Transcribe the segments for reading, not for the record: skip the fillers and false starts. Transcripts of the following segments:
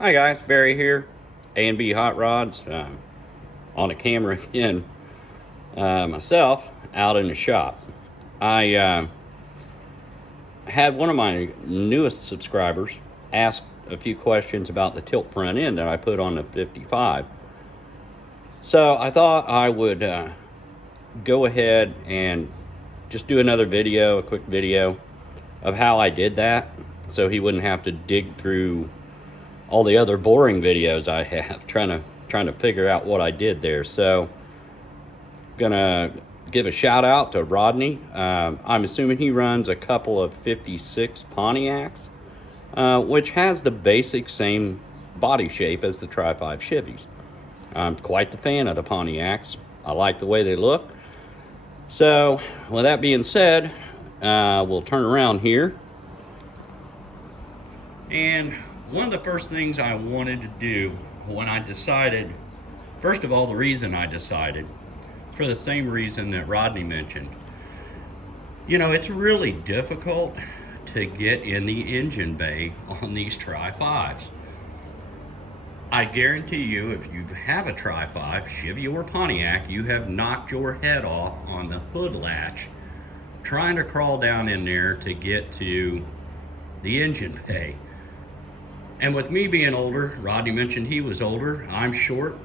Hi guys, Barry here, A&B Hot Rods, on a camera again, myself, out in the shop. I had one of my newest subscribers ask a few questions about the tilt front end that I put on the 55. So I thought I would go ahead and just do another video, a quick video of how I did that, so he wouldn't have to dig through all the other boring videos I have trying to figure out what I did there. So gonna give a shout out to Rodney. I'm assuming he runs a couple of 56 Pontiacs, which has the basic same body shape as the Tri-5 Chevys. I'm quite the fan of the Pontiacs. I like the way they look. So with that being said, we'll turn around here. And one of the first things I wanted to do when I decided, first of all, the reason I decided, for the same reason that Rodney mentioned, you know, it's really difficult to get in the engine bay on these Tri-5s. I guarantee you, if you have a Tri-5, Chevy or Pontiac, you have knocked your head off on the hood latch trying to crawl down in there to get to the engine bay. And with me being older, Rodney mentioned he was older, I'm short,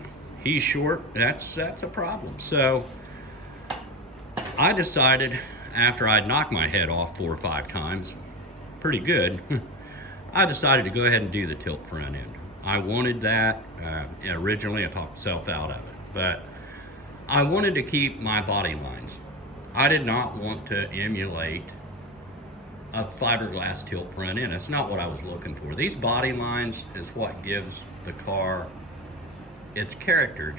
he's short, that's a problem. So I decided, after I'd knocked my head off 4 or 5 times, pretty good, I decided to go ahead and do the tilt front end. I wanted that, originally I talked myself out of it, but I wanted to keep my body lines. I did not want to emulate a fiberglass tilt front end. It's not what I was looking for. These body lines is what gives the car its character,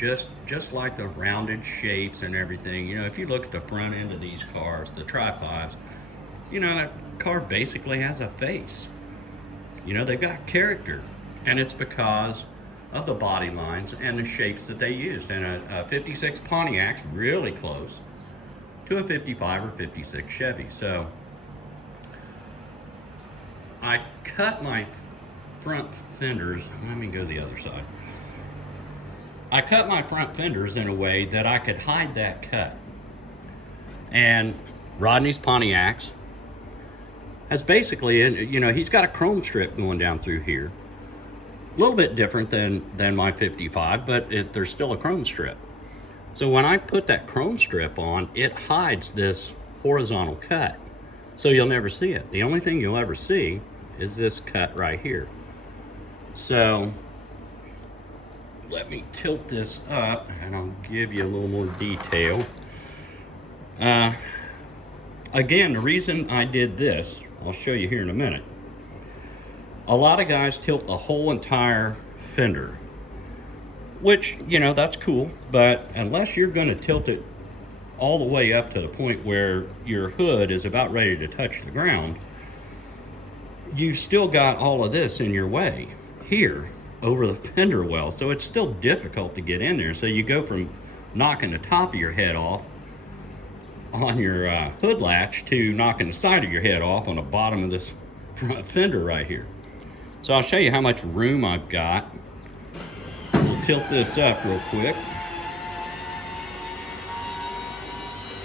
just like the rounded shapes and everything. You know, if you look at the front end of these cars, the Tri-5s, you know, that car basically has a face. You know, they've got character, and it's because of the body lines and the shapes that they used. And a 56 Pontiac's really close to a 55 or 56 Chevy. So I cut my front fenders, let me go the other side. I cut my front fenders in a way that I could hide that cut. And Rodney's Pontiacs has basically, you know, he's got a chrome strip going down through here. A little bit different than my 55, but there's still a chrome strip. So when I put that chrome strip on, it hides this horizontal cut. So you'll never see it. The only thing you'll ever see is this cut right here. So let me tilt this up and I'll give you a little more detail. Again, the reason I did this, I'll show you here in a minute. A lot of guys tilt the whole entire fender, which, you know, that's cool, but unless you're going to tilt it all the way up to the point where your hood is about ready to touch the ground, you've still got all of this in your way here over the fender well. So it's still difficult to get in there. So you go from knocking the top of your head off on your hood latch to knocking the side of your head off on the bottom of this front fender right here. So I'll show you how much room I've got. We'll tilt this up real quick.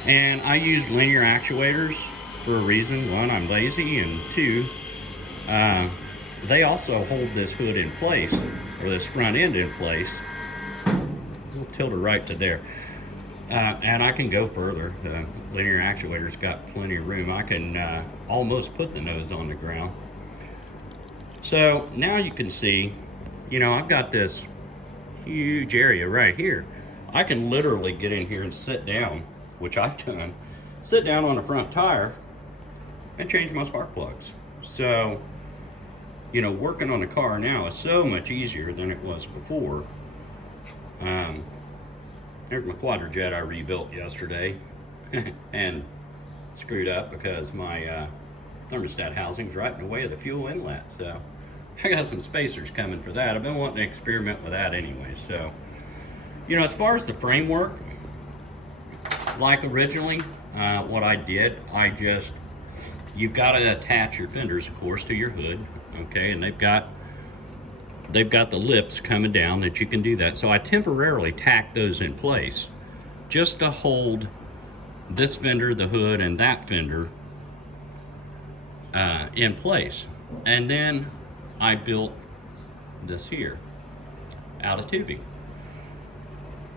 And I use linear actuators for a reason. One, I'm lazy, and two, they also hold this hood in place, or this front end in place. We'll tilt it right to there. And I can go further. The linear actuator's got plenty of room. I can almost put the nose on the ground. So now you can see, you know, I've got this huge area right here. I can literally get in here and sit down, which I've done, sit down on the front tire and change my spark plugs. So, you know, working on a car now is so much easier than it was before. There's my quadrojet I rebuilt yesterday and screwed up because my thermostat housing's right in the way of the fuel inlet. So I got some spacers coming for that. I've been wanting to experiment with that anyway. So, you know, as far as the framework, like originally, what I did, you've got to attach your fenders, of course, to your hood, okay? And they've got they've got the lips coming down that you can do that. So I temporarily tacked those in place just to hold this fender, the hood, and that fender in place. And then I built this here out of tubing.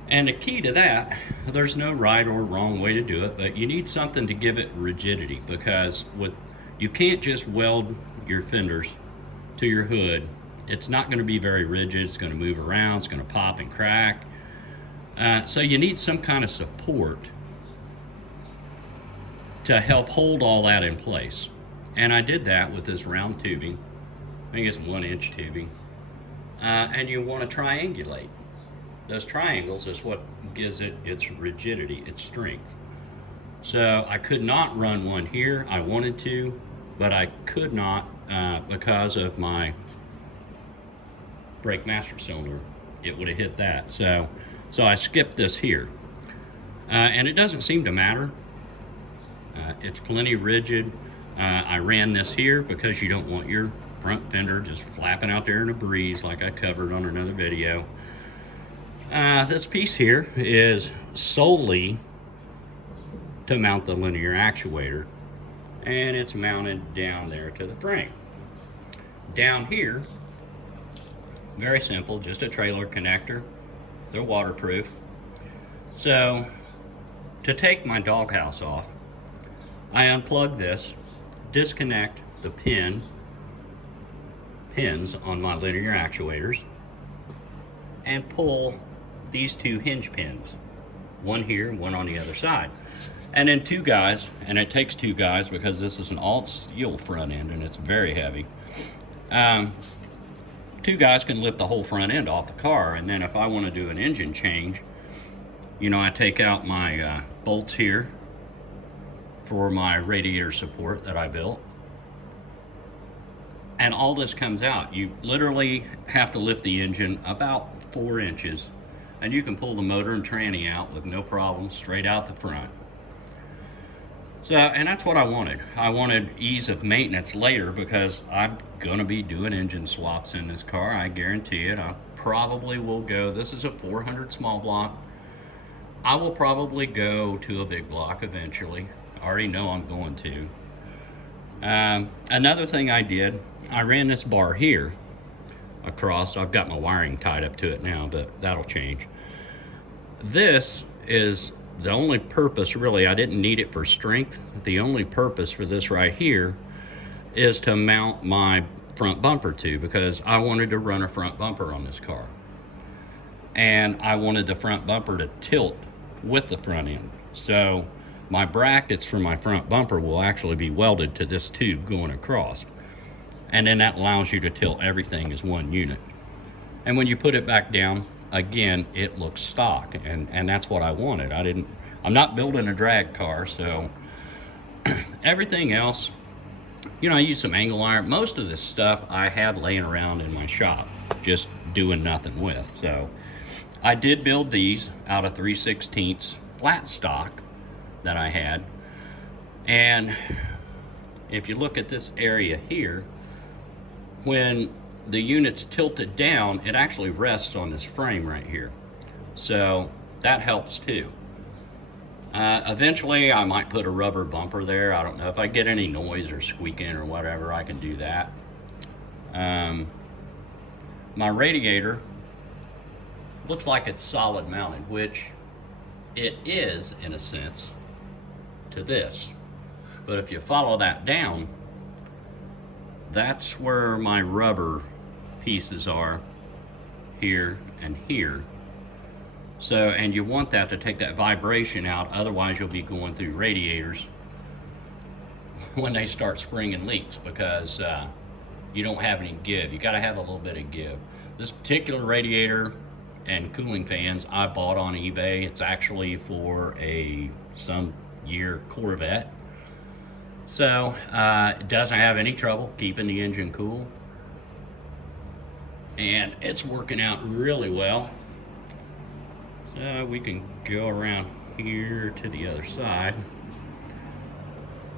And the key to that, there's no right or wrong way to do it, but you need something to give it rigidity, because you can't just weld your fenders to your hood. It's not going to be very rigid. It's going to move around. It's going to pop and crack. So you need some kind of support to help hold all that in place. And I did that with this round tubing. I think it's 1-inch tubing. And you want to triangulate. Those triangles is what gives it its rigidity, its strength. So I could not run one here. I wanted to, but I could not because of my brake master cylinder. It would have hit that. So I skipped this here. And it doesn't seem to matter. It's plenty rigid. I ran this here because you don't want your front fender just flapping out there in a breeze like I covered on another video. This piece here is solely to mount the linear actuator, and it's mounted down there to the frame. Down here, very simple, just a trailer connector. They're waterproof. So to take my doghouse off, I unplug this, disconnect the pins on my linear actuators, and pull these two hinge pins, one here, one on the other side. And then two guys, and it takes two guys because this is an all steel front end and it's very heavy. Two guys can lift the whole front end off the car. And then if I want to do an engine change, you know, I take out my bolts here for my radiator support that I built, and all this comes out. You literally have to lift the engine about 4 inches, and you can pull the motor and tranny out with no problem, straight out the front. So, and that's what I wanted. I wanted ease of maintenance later, because I'm gonna be doing engine swaps in this car. I guarantee it. I probably will go, this is a 400 small block. I will probably go to a big block eventually. I already know I'm going to. Another thing I did, I ran this bar here across. I've got my wiring tied up to it now, but that'll change. This is the only purpose, really, I didn't need it for strength. The only purpose for this right here is to mount my front bumper to, because I wanted to run a front bumper on this car. And I wanted the front bumper to tilt with the front end. So my brackets for my front bumper will actually be welded to this tube going across. And then that allows you to tilt everything as one unit. And when you put it back down, again, it looks stock, and that's what I wanted. I'm not building a drag car, so everything else, you know, I used some angle iron. Most of this stuff I had laying around in my shop, just doing nothing with. So I did build these out of 3/16 flat stock that I had. And if you look at this area here, when the unit's tilted down, it actually rests on this frame right here. So that helps too. Eventually I might put a rubber bumper there. I don't know if I get any noise or squeaking or whatever, I can do that. My radiator looks like it's solid mounted, which it is in a sense to this. But if you follow that down, that's where my rubber pieces are, here and here. So, and you want that to take that vibration out, otherwise you'll be going through radiators when they start springing leaks, because you don't have any give. You got to have a little bit of give. This particular radiator and cooling fans I bought on eBay. It's actually for some year Corvette. So it doesn't have any trouble keeping the engine cool, and it's working out really well. So we can go around here to the other side.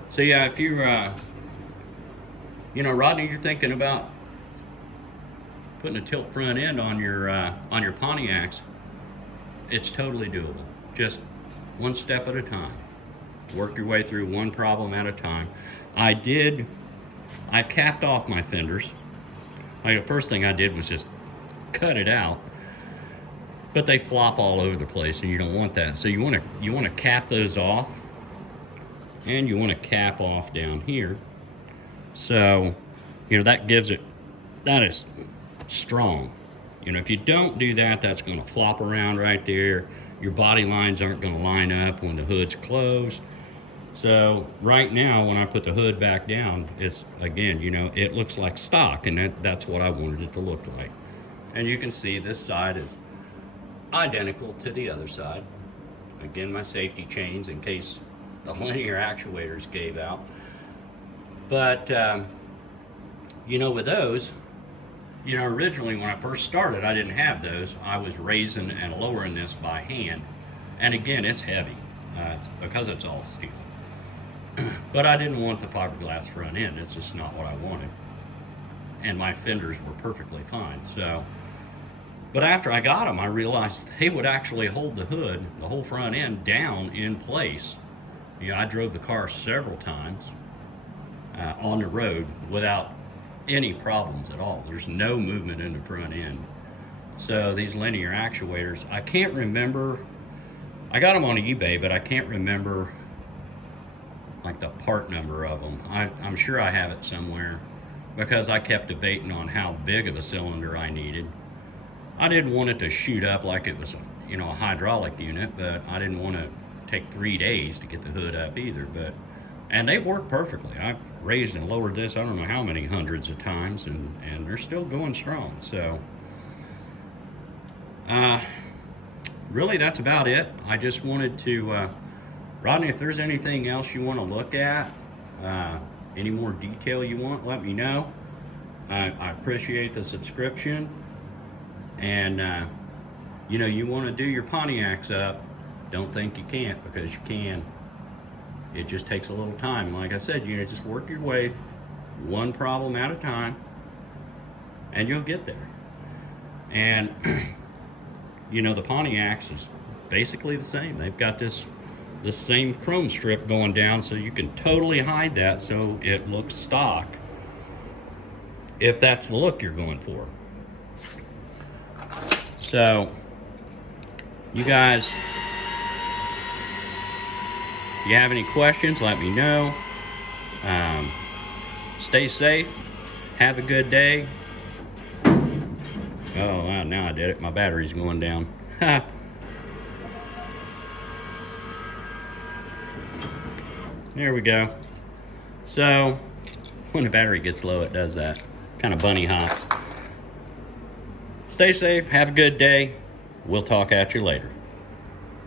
So yeah, if you're you know, Rodney, you're thinking about putting a tilt front end on your Pontiacs, it's totally doable. Just one step at a time. Work your way through one problem at a time. I capped off my fenders. Like, the first thing I did was just cut it out, but they flop all over the place, and you don't want that. So you want to cap those off, and you want to cap off down here. So, that gives it, that is strong. If you don't do that, that's going to flop around right there. Your body lines aren't going to line up when the hood's closed. So right now, when I put the hood back down, it's, again, it looks like stock, and that's what I wanted it to look like. And you can see this side is identical to the other side. Again, my safety chains in case the linear actuators gave out. But, with those, originally when I first started, I didn't have those. I was raising and lowering this by hand. And again, it's heavy because it's all steel. But I didn't want the fiberglass front end. It's just not what I wanted. And my fenders were perfectly fine. But after I got them, I realized they would actually hold the hood, the whole front end, down in place. I drove the car several times on the road without any problems at all. There's no movement in the front end. So these linear actuators, I can't remember, I got them on eBay, but I can't remember like the part number of them. I'm sure I have it somewhere, because I kept debating on how big of a cylinder I needed. I didn't want it to shoot up like it was, a hydraulic unit, but I didn't want to take 3 days to get the hood up either. And they work perfectly. I've raised and lowered this, I don't know how many hundreds of times, and they're still going strong. So, really, that's about it. I just wanted to, Rodney, if there's anything else you want to look at, any more detail you want, let me know. I appreciate the subscription. And, you want to do your Pontiacs up, don't think you can't, because you can. It just takes a little time. Like I said, just work your way one problem at a time, and you'll get there. And, the Pontiacs is basically the same. They've got this same chrome strip going down, so you can totally hide that so it looks stock, if that's the look you're going for. So, you guys, if you have any questions, let me know. Stay safe. Have a good day. Oh, now I did it. My battery's going down. There we go. So, when the battery gets low, it does that. Kind of bunny hops. Stay safe. Have a good day. We'll talk at you later.